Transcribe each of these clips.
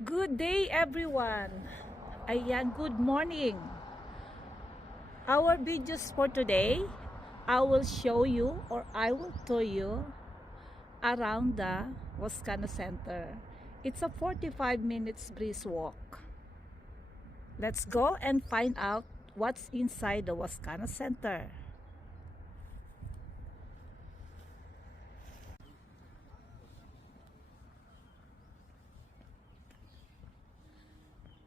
Good day everyone. Ayan, good morning. Our videos for today, I will show you or I will tour you around the Wascana Center. It's a 45 minutes breeze walk. Let's go and find out what's inside the Wascana Center.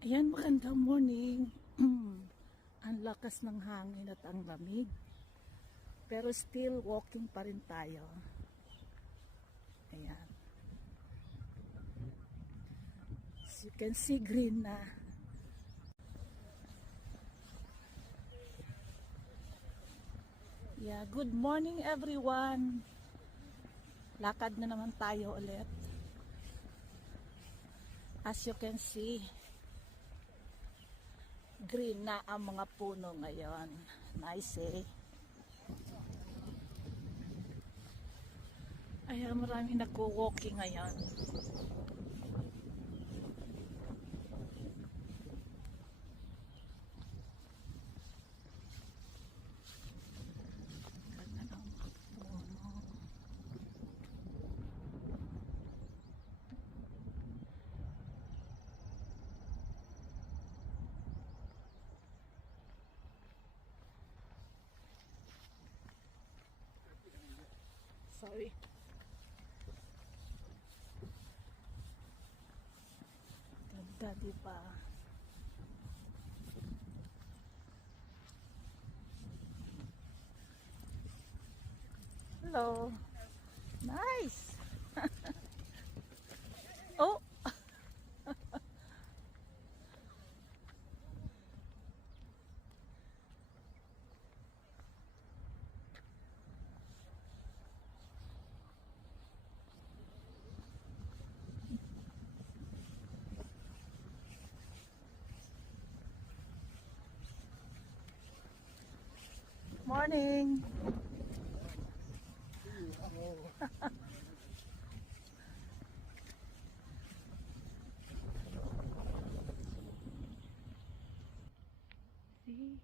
Ayan, magandang morning. Ang lakas ng hangin at ang lamig. Pero still walking pa rin tayo. Ayan. As you can see, green na. Yeah, good morning everyone. Lakad na naman tayo ulit. As you can see, green na ang mga puno ngayon. Nice eh. Ayan, maraming nagwo-walking ngayon. Ganda ng mga puno. Sorry. Ganda, diba? Hello. Nice. Oh, morning. See?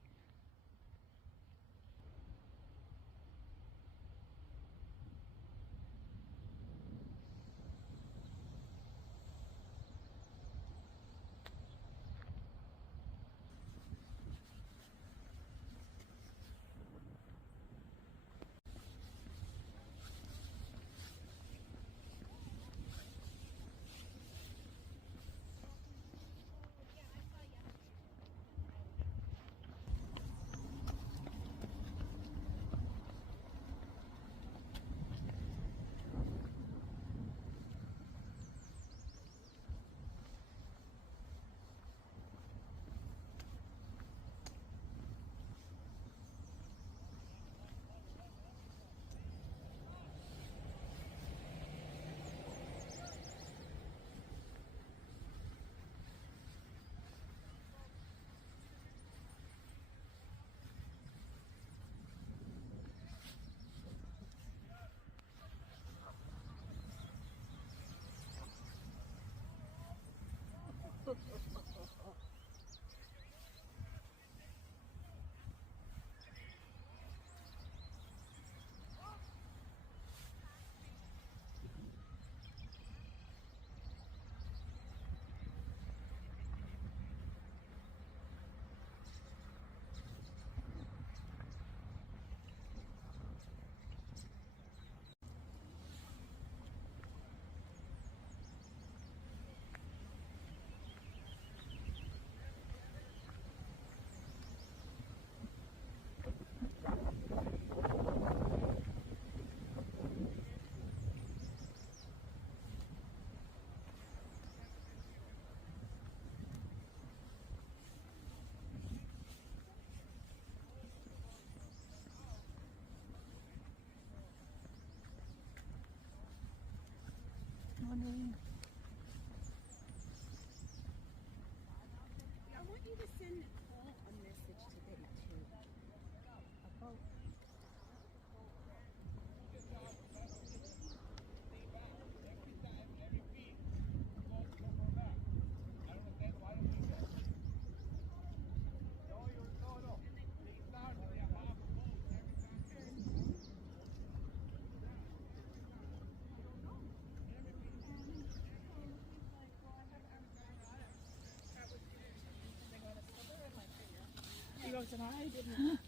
Morning. I want you to send Nicole a message today too about I didn't.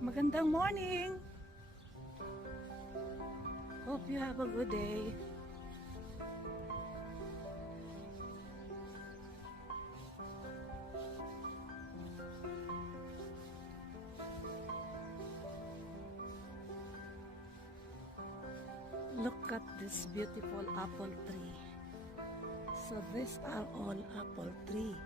Magandang morning! Hope you have a good day. Look at this beautiful apple tree. So these are all apple tree.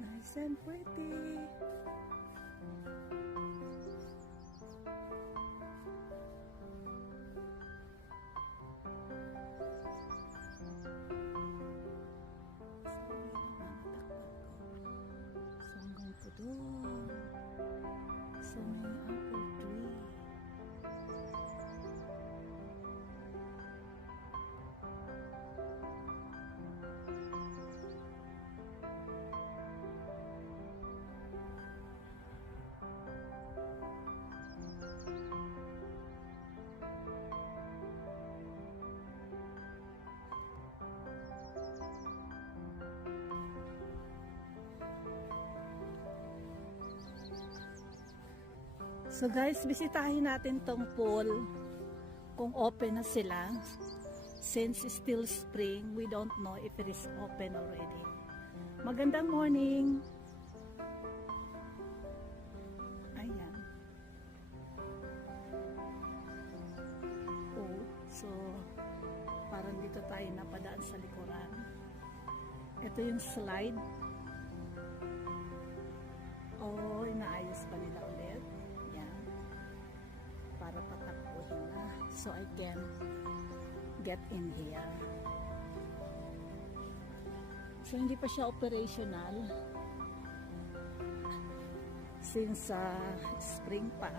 Nice and pretty. So hanggang po doon sa may apple tree. So guys, bisitahin natin tong pool kung open na sila. Since it's still spring, we don't know if it is open already. Magandang morning! Ayan. Oh, so parang dito tayo napadaan sa likuran. Ito yung slide. Oh, inaayos pa nila ulit. Yan. Para patakbuhin na. So I can get in here. So hindi pa siya operational. Since spring pa.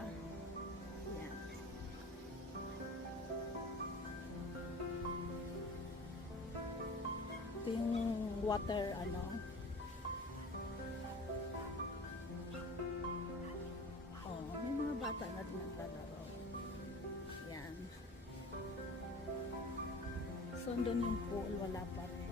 Yan. Ito yung water may mga bata na din naglalaro. Yan. So, doon yung pool, wala pa rin.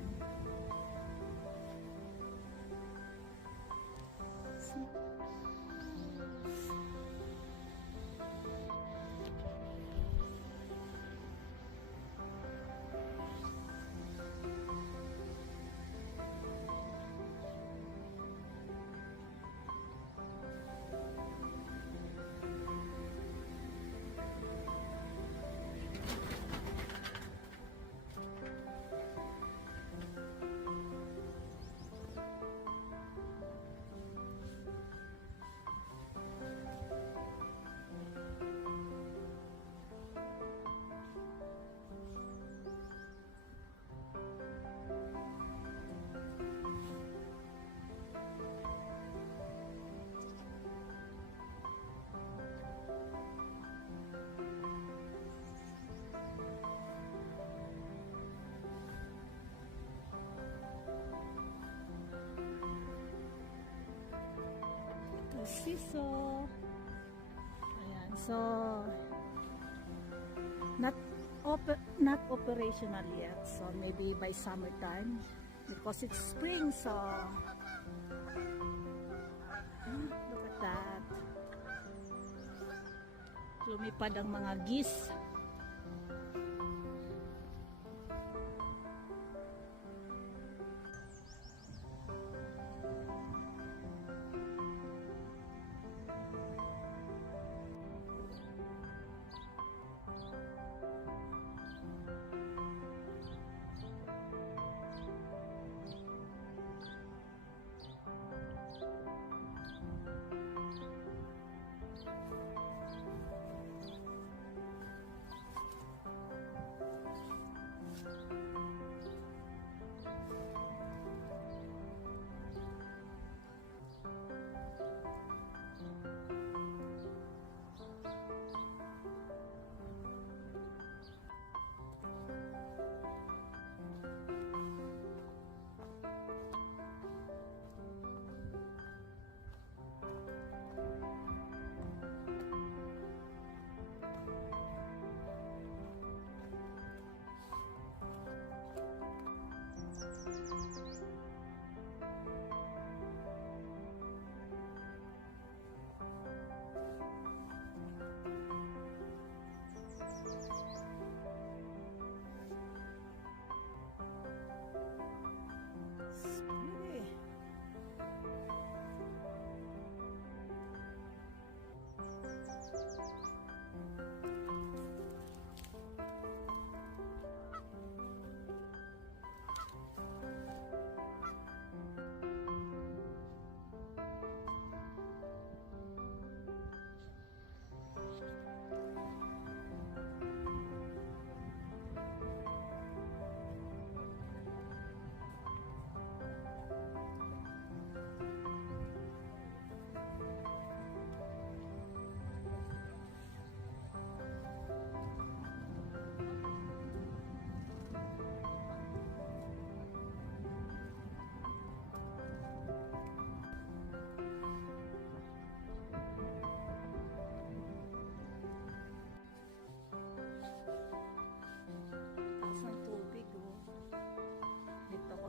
So, seesaw. Ayan. So, not operational yet. So, maybe by summertime. Because it's spring, so look at that. Lumipad ang mga geese.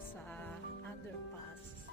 Sa underpass.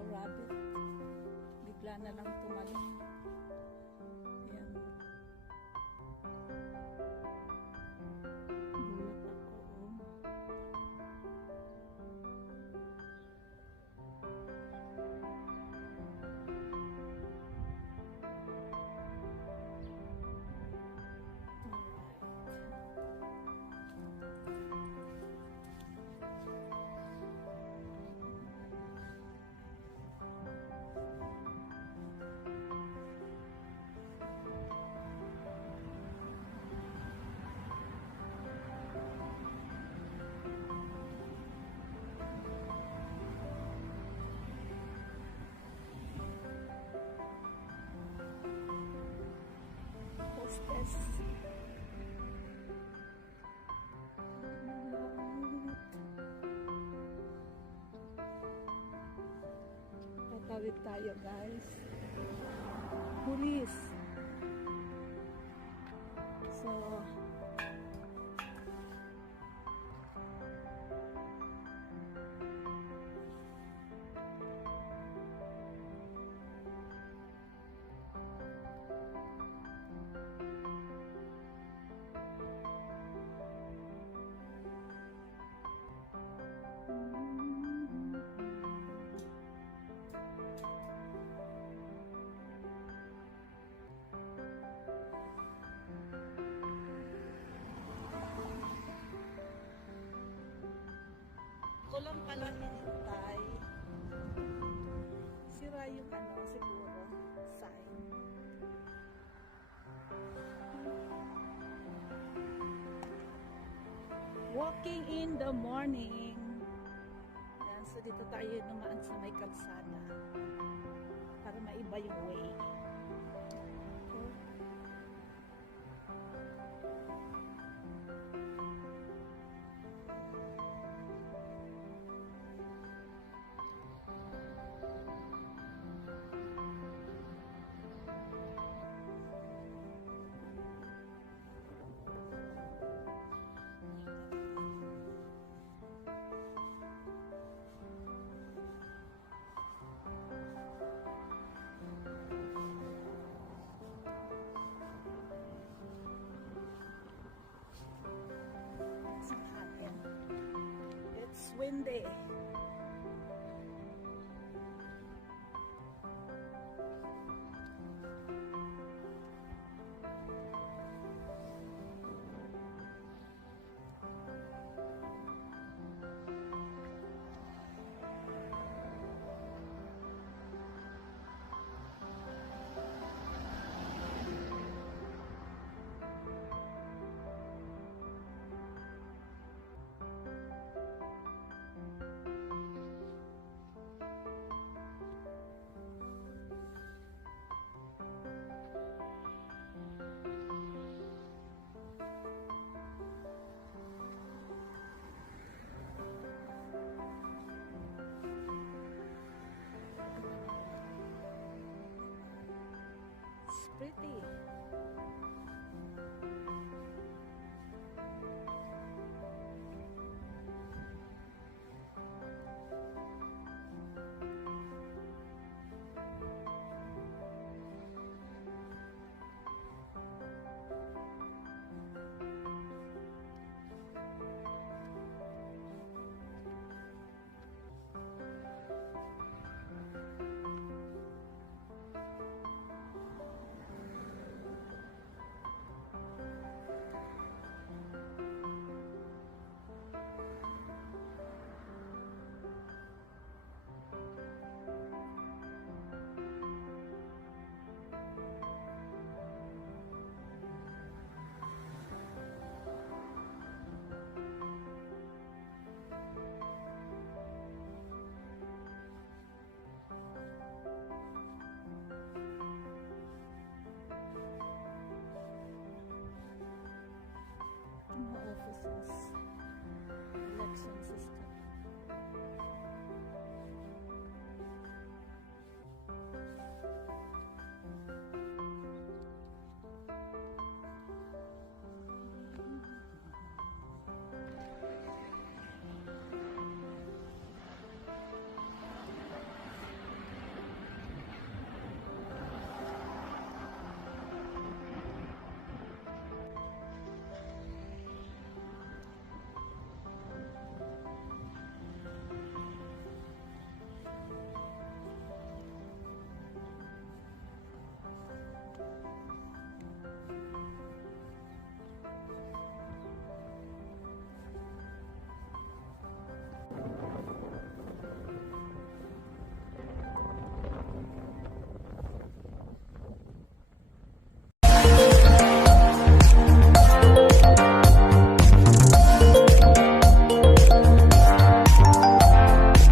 o rabbit. Bigla na lang tumalon. Ayan. Gulat ako. Oh. Hostess. Tatawid tayo, guys. Pulis. So, ko lang pala hinintay. Sira yung ano, siguro, sign. Walking in the morning. Yan, so dito tayo dumaan sa may kalsada para maiba yung way. It's windy. It's pretty. Offices, election system.